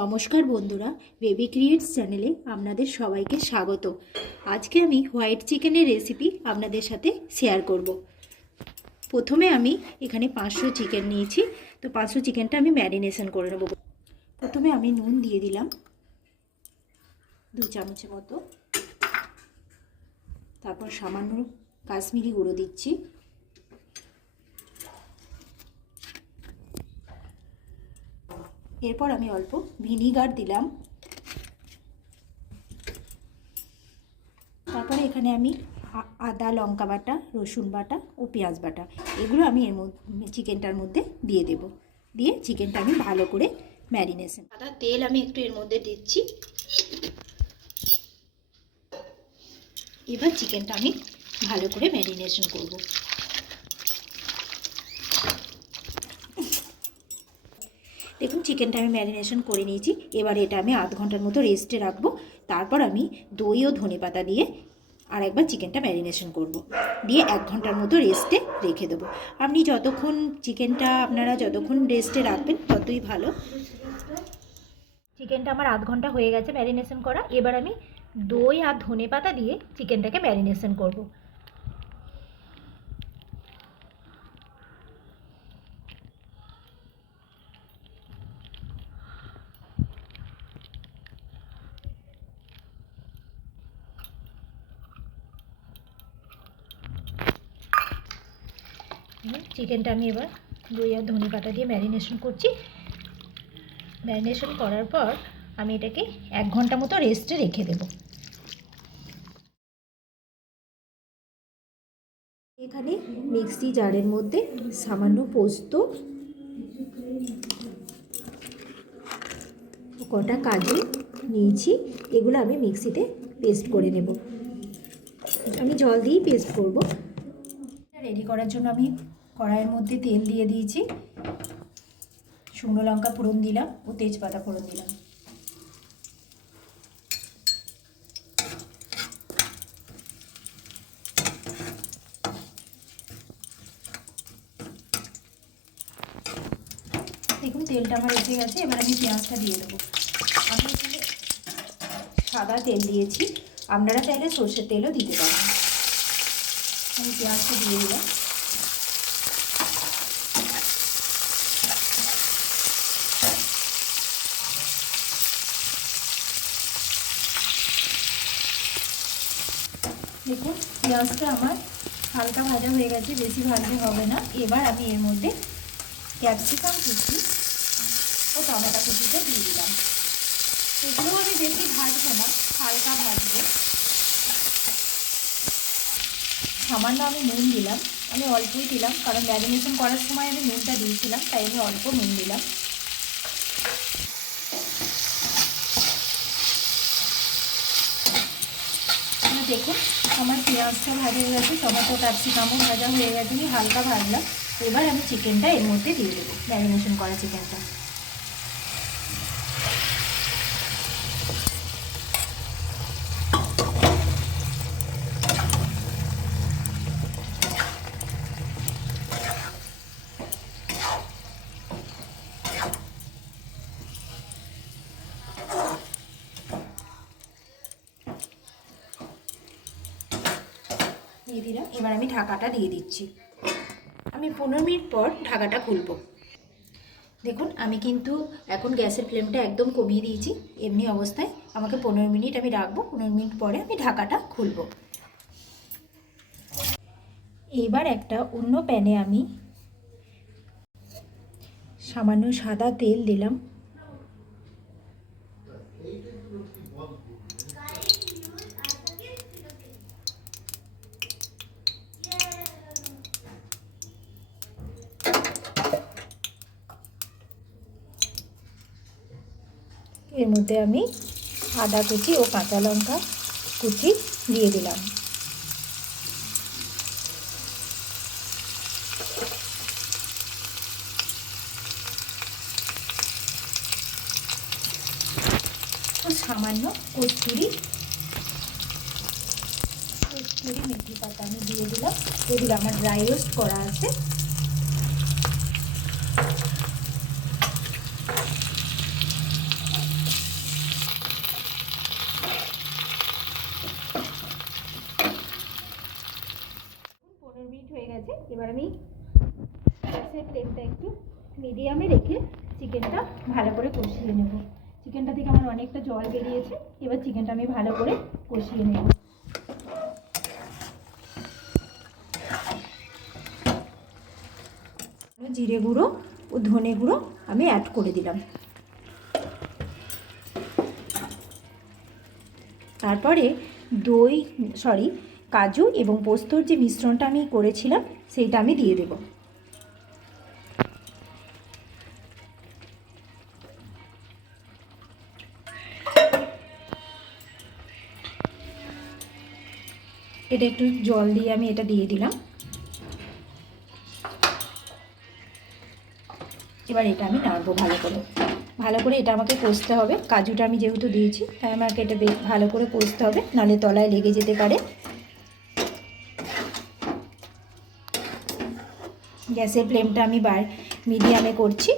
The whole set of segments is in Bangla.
নমস্কার বন্ধুরা, বেবি ক্রিয়েটস চ্যানেলে আপনাদের সবাইকে স্বাগত। আজকে আমি হোয়াইট চিকেনের রেসিপি আপনাদের সাথে শেয়ার করব। প্রথমে আমি এখানে 500 চিকেন নিয়েছি, তো 500 চিকেনটা আমি ম্যারিনেশন করে নেব। প্রথমে আমি নুন দিয়ে দিলাম 2 চামচের মতো, তারপর সামান্য কাশ্মীরি গুঁড়ো দিচ্ছি, এরপর আমি অল্প ভিনিগার দিলাম, তারপরে এখানে আমি আদা লঙ্কা বাটা, রসুন বাটা ও পেঁয়াজ বাটা এগুলো আমি এর মধ্যে চিকেনটার মধ্যে দিয়ে দেব। দিয়ে চিকেনটা আমি ভালো করে ম্যারিনেশন। সাদা তেল আমি একটু এর মধ্যে দিচ্ছি। এবার চিকেনটা আমি ভালো করে ম্যারিনেশন করব। দেখুন চিকেনটা আমি ম্যারিনেশন করে নিয়েছি। এবার এটা আমি আধ ঘন্টার মতো রেস্টে রাখবো। তারপর আমি দই ও ধনেপাতা দিয়ে আর একবার চিকেনটা ম্যারিনেশন করব। দিয়ে 1 ঘন্টার মতো রেস্টে রেখে দেবো। আপনি যতক্ষণ আপনারা যতক্ষণ রেস্টে রাখবেন ততই ভালো। চিকেনটা আমার আধ ঘন্টা হয়ে গেছে ম্যারিনেশন করা। এবার আমি দই আর ধনেপাতা দিয়ে চিকেনটাকে ম্যারিনেশন করব। চিকেনটা আমি এবার দই আর ধনেপাতা দিয়ে ম্যারিনেশন করছি। ম্যারিনেশন করার পর আমি এটাকে 1 ঘন্টা মতো রেস্টে রেখে দেব। এখানে মিক্সি জারের মধ্যে সামান্য পোস্ত, কটা কাজু নিয়েছি, এগুলো আমি মিক্সিতে পেস্ট করে নেব। আমি জল দিয়েই পেস্ট করব। রেডি করার জন্য আমি কড়াইয়ের মধ্যে তেল দিয়ে দিয়েছি, শুকনো লঙ্কা ফোড়ন দিলাম ও তেজপাতা ফোড়ন দিলাম। দেখুন তেলটা আমার এসে গেছে। এবার আমি পেঁয়াজটা দিয়ে দেবো। আমি সাদা তেল দিয়েছি, আপনারা চাইলে সর্ষের তেলও দিতে পারেন। আমি পেঁয়াজটা দিয়ে দিলাম। দেখুন পেঁয়াজটা আমার হালকা ভাজা হয়ে গেছে, বেশি ভাজতে হবে না। এবার আমি এর মধ্যে ক্যাপসিকাম কুচি ও টমেটো কুচিটা দিয়ে দিলাম। এগুলো আমি বেশি ভাজবো না, হালকা ভাজবো। সামান্য আমি নুন দিলাম, আমি অল্পই দিলাম, কারণ ম্যারিনেশন করার সময় আমি নুনটা দিয়েছিলাম, তাই আমি অল্প নুন দিলাম। দেখুন আমার পেঁয়াজটা ভাজা হয়ে গেছে, টমেটো ক্যাপসিকামও ভাজা হয়ে গেছে, আমি হালকা ভাজলাম। এবার আমি চিকেনটা এর মধ্যে দিয়ে দেবো, ম্যারিনেশন করা চিকেনটা। দিয়ে দিলাম। এবার আমি ঢাকাটা দিয়ে দিচ্ছি। আমি 15 মিনিট পর ঢাকাটা খুলব। দেখুন আমি কিন্তু এখন গ্যাসের ফ্লেমটা একদম কমিয়ে দিয়েছি। এমনি অবস্থায় আমাকে 15 মিনিট আমি রাখবো। 15 মিনিট পরে আমি ঢাকাটা খুলব। এবার একটা অন্য প্যানে আমি সামান্য সাদা তেল দিলাম। এর মধ্যে আমি আদা কুচি ও কাঁচা লঙ্কা কুচি দিয়ে দিলাম। সামান্য কস্তুরি মেথি পাতা আমি দিয়ে দিলাম। এগুলো আমার ড্রাই রোস্ট করা আছে। এবার আমি গ্যাসের ফ্লেমটা একটু মিডিয়ামে রেখে চিকেনটা ভালো করে কষিয়ে নেব। চিকেনটা থেকে আমার অনেকটা জল বেরিয়েছে, এবার চিকেনটা আমি ভালো করে কষিয়ে নেব। জিরে গুঁড়ো ও ধনে গুঁড়ো আমি অ্যাড করে দিলাম। তারপরে কাজু এবং পোস্তর যে মিশ্রণটা আমি করেছিলাম সেইটা আমি দিয়ে দেব। এটা একটু জল দিয়ে আমি এটা দিয়ে দিলাম। এবার এটা আমি নাড়বো ভালো করে এটা আমাকে কষতে হবে। কাজুটা আমি যেহেতু দিয়েছি তাই আমাকে এটা ভালো করে কষতে হবে, নাহলে তলায় লেগে যেতে পারে। গ্যাসের ফ্লেমটা আমি মিডিয়ামে করছি।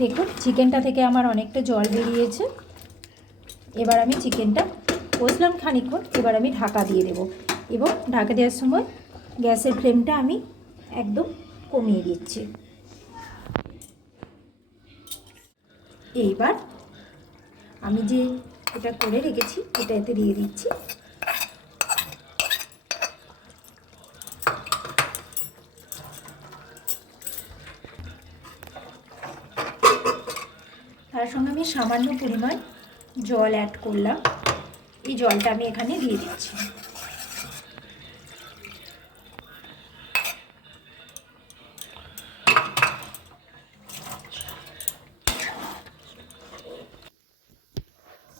দেখুন চিকেনটা থেকে আমার অনেকটা জল বেরিয়েছে। এবার আমি চিকেনটা কষলাম খানিকক্ষণ, এবার আমি ঢাকা দিয়ে দেব এবং ঢাকা দেওয়ার সময় গ্যাসের ফ্লেমটা আমি একদম কমিয়ে দিচ্ছি। এইবার আমি যে এটা করে রেখেছি এটা এতে দিয়ে দিচ্ছি। তার সঙ্গে আমি সামান্য পরিমাণ জল অ্যাড করলাম। এই জলটা আমি এখানে দিয়ে দিচ্ছি।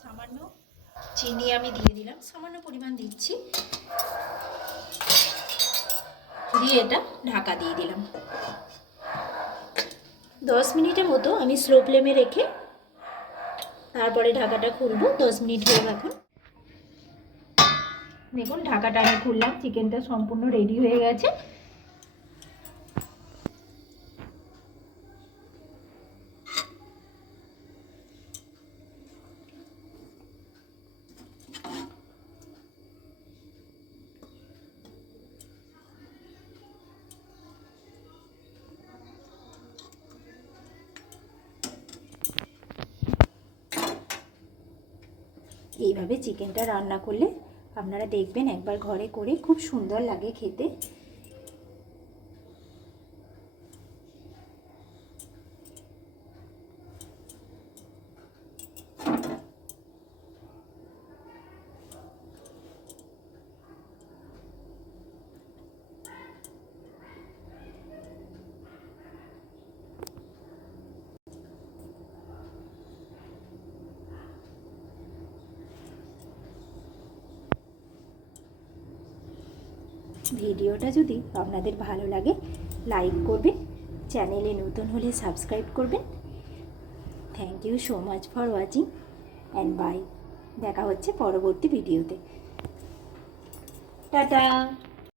সামান্য চিনি আমি দিয়ে দিলাম, সামান্য পরিমাণ দিচ্ছি, দিয়ে এটা ঢাকা দিয়ে দিলাম। 10 মিনিটের মতো আমি স্লো ফ্লেমে রেখে তারপরে ঢাকাটা খুলবো। 10 মিনিট হয়ে এখন দেখুন ঢাকাটা আমি খুললাম, চিকেনটা সম্পূর্ণ রেডি হয়ে গেছে। এইভাবে চিকেনটা রান্না করলে আপনারা দেখবেন একবার ঘরে করে, খুব সুন্দর লাগে খেতে। ভিডিওটা যদি আপনাদের ভালো লাগে লাইক করবেন, চ্যানেলে নতুন হলে সাবস্ক্রাইব করবেন। Thank you so much for watching and bye. দেখা হচ্ছে পরবর্তী ভিডিওতে। টাটা।